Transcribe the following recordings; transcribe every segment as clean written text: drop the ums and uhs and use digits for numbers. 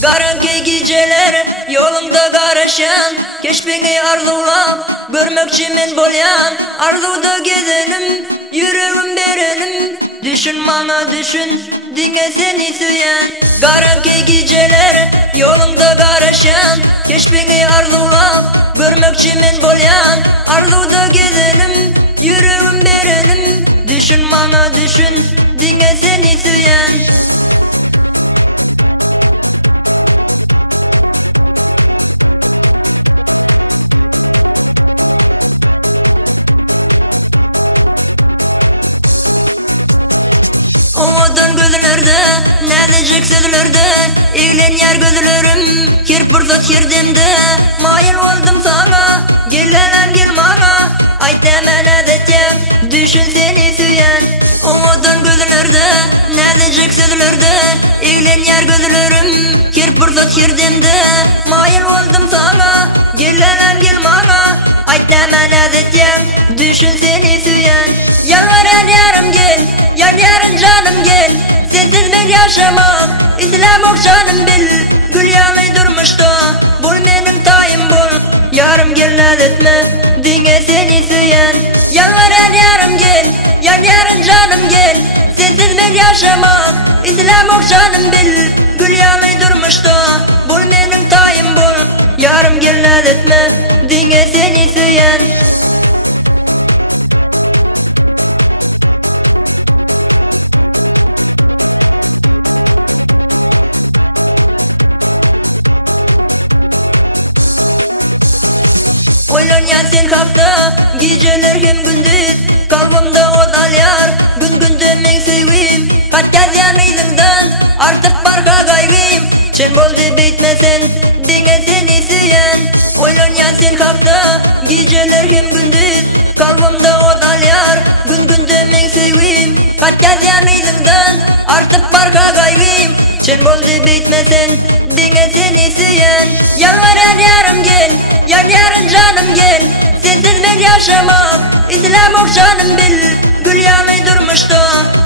Garanki geceler yolumda karışan, keşfini arzulap görmekçi men bolyan. Arzuda gezenim, yüreğim berenim, düşün bana düşün, dinle seni süyen. Garanki geceler yolumda karışan, keşfini arzulap görmekçi men bolyan. Arzuda gezenim, yüreğim berenim, düşün bana düşün, dinle seni süyen. Odan gözlerde, nazicik sözlerde, eğlen yer gözlerim, her fırsat her demde. Mayıl oldum sana, gel lan gel bana, aytama nazicik, düşün seni süyen. Odan gözlerde, nazicik sözlerde, eğlen yer gözlerim, her fırsat her demde. Mayıl oldum sana, gel lan gel bana, aytama nazicik, düşün seni süyen. Yalvaran yarım gel, yarın canım gel, sensiz ben yaşamak İslam ok canım bil. Gül yanı durmuştu, bul benim tayım bul. Yarım gel naz etme, dinle seni süyen. Yalvaran yarım gel, yarın canım gel, sensiz ben yaşamak İslam ok canım bil. Gül yanı durmuştu, bul benim tayım bul. Yarım gel naz etme, dinle seni süyen. Oylanyan sen kalkta, geceler hem gündüz, kalbimde odal yar, gün günde men sevgim. Hatta yanıydığından artık barka gaygım, sen boldu bitmesen, dinle seni süyen. Oylanyan sen kalkta, geceler hem gündüz, kalbimde odal yar, gün günde men sevgim. Hatta yanıydığından artık barka gaygım, sen boldu bitmesen, dinle seni süyen. Yalvaran yarım gel, yarın canım gel, sensiz ben yaşamak İslam ok canım bil. Gül yanı durmuştu,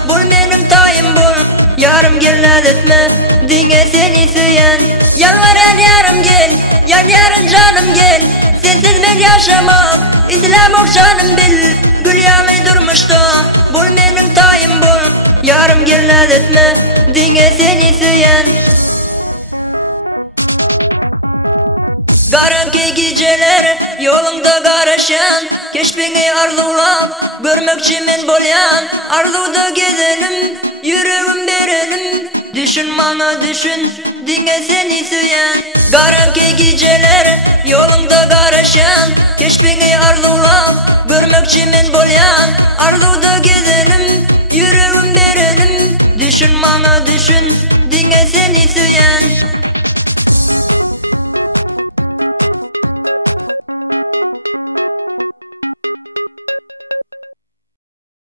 bul benim tayım bul. Yarım gel naz etme, dinle seni süyen. Yalvaran yarım gel, yarın canım gel, sensiz ben yaşamak İslam ok canım bil. Gül yanı durmuştu, bul benim tayım bul. Yarım gel naz etme, dinle seni süyen. Garanki geceler yolumda karışan, keşfini arzulap görmekçi men bolyan. Arzuda gezenim, yüreğim berenim, düşün bana düşün, dinle seni süyen. Garanki geceler yolumda karışan, keşfini arzulap görmekçi men bolyan. Arzuda gezenim, yüreğim berenim, düşün bana düşün, dinle seni süyen.